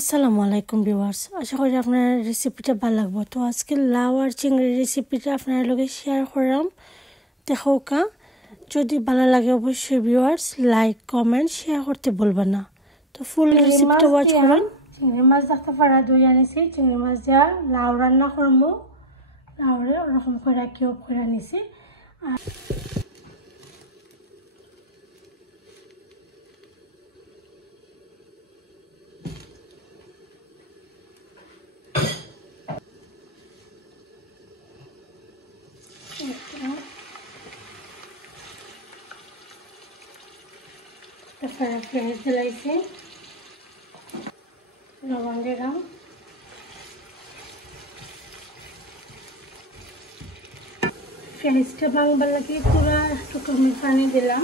আসসালামু আলাইকুম ভিউয়ার্স, আশা করি আপনার রেসিপিটা ভালো লাগবে। তো আজকে লাউ আর চিংড়ির রেসিপিটা আপনার লগে শেয়ার করলাম। দেখো কা যদি ভালো লাগে অবশ্যই ভিউয়ার্স লাইক কমেন্ট শেয়ার করতে বলবেন না। তো ফুল রেসিপিটা ওয়াচ করুন। চিংড়ি মাছ দেখতে পারা ধুই আনিছি, চিংড়ি মাছ দিয়া লাউ রান্না করবো। লাউরে ওরকম করে কিউব করে নিছি। তারপরে পেঁয়াজ দিলাইছি, লবণ দিলাম, পেঁয়াজটা ভাঙবার লাগে পুরো একটু কমে পানি দিলাম।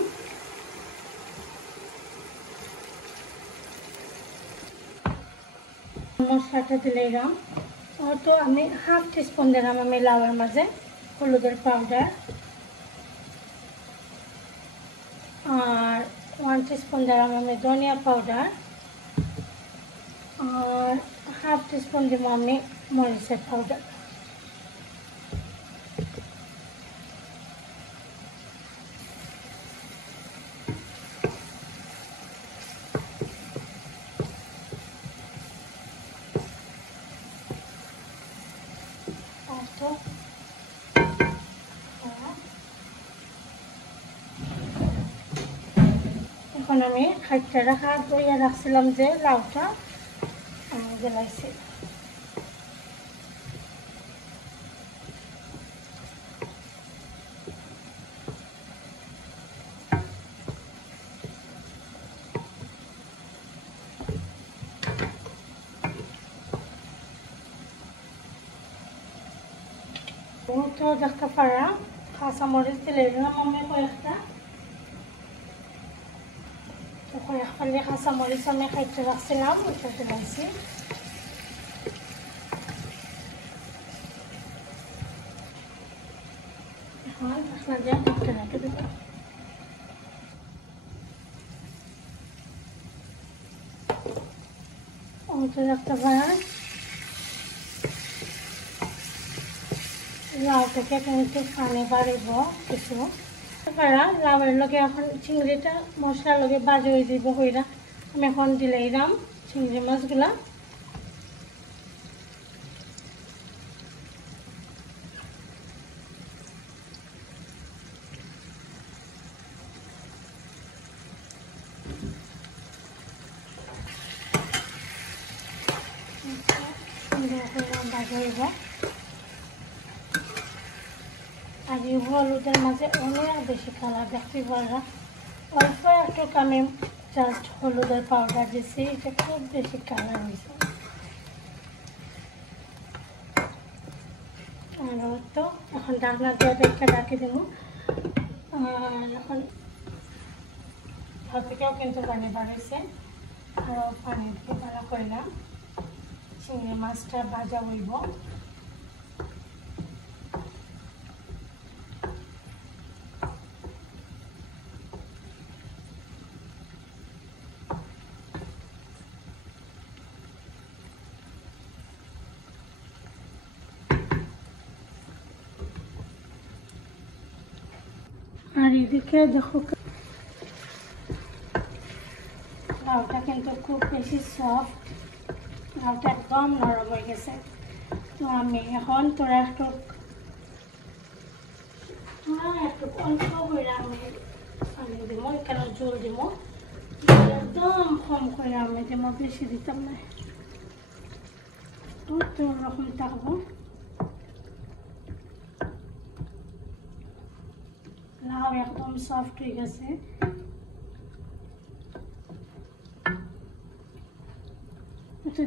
মশলাটা দিলাম, তো আমি হাফ টিস্পুন দিলাম আমি লাউয়ের মাঝে হলুদের পাউডার, আর 1 টিস্পুন দিলাম আমি ধনিয়া পাউডার, আর হাফ টিস্পুন দিব আমি মরিচের পাউডার। এখন আমি খাইতে রাখা দইয়া রাখছিলাম যে লাউটা গেলাইছি। তো দেখতে পারা কাঁচামরিচ দিলাম আমি কয়েকটা, তো কয়েকখানি কাঁচামরিচ আমি খাইতে রাখছিলাম ওইটা দিলাইছি। এখন মশলা দিয়ে ঢেকে রেখে দেব। ওইটা দেখতে পারা লাউ থেকে কিন্তু পানি বাড়িব কিছু। লাউয়ের লগে এখন চিংড়িটা মশলার লগে বাজি হয়ে যাব হইরা আমি এখন দিলাম চিংড়ি মাছগুলা। বাজি হইব আর এই হলুদের মাঝে অনেক বেশি কালার দেখতে পারা, অল্প একটু আমি জাস্ট হলুদের পাউডার দিছি, এটা খুব বেশি কালার হয়েছে। আর তো এখন ঢাকনা দিয়ে দেখে রাখি দেবো। আর এখন থেকেও কিন্তু পানি বাড়াইছে, আরও পানি দিয়ে ভালো করলাম চিংড়ি মাছটা ভাজা হইব। আর এদিকে দেখো লাউটা কিন্তু খুব বেশি সফট, লাউটা একদম নরম হয়ে গেছে। তো আমি এখন তোরা একটু অল্প করে আমি পানি দিব, কেন জল দিব একদম কম করে আমি দিব, বেশি দিতাম না, তো ওরকম থাকবো। লাউ একদম সফট হয়ে গেছে,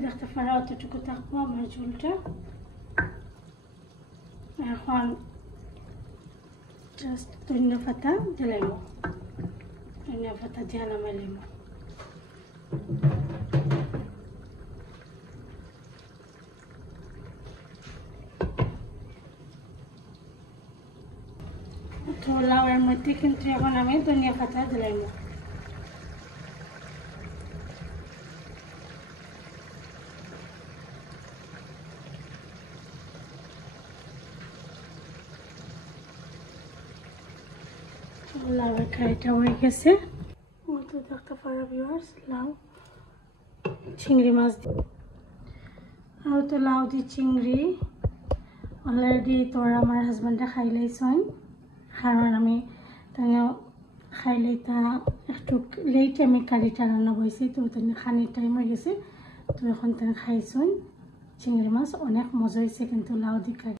দেখতে পারা অতটুকু থাকবো আমার ঝোলটা। এখন জাস্ট ধনিয়া পাতা দিলাম, ধনিয়া পাতা দিয়ে নামাইলাম। তো লাউয়ের মধ্যে কিন্তু এখন আমি ধনিয়া পাতা দিলাম। লাউয়ের কারিটা হয়ে গেছে তো দেখতে পারো ভিউয়ার্স লাউ চিংড়ি মাছ আর তো লাউ দি চিংড়ি অলরেডি তোর আমার হাজব্যান্ডে খাইলেইছেন কারণ আমি তাই খাইলে তা একটু লেট আমি কারিটা রান্না বইছি তো তাই খানির টাইম হয়ে গেছে তো এখন তাই খাইছেন চিংড়ি মাছ অনেক মজা হয়েছে কিন্তু লাউ দি কারি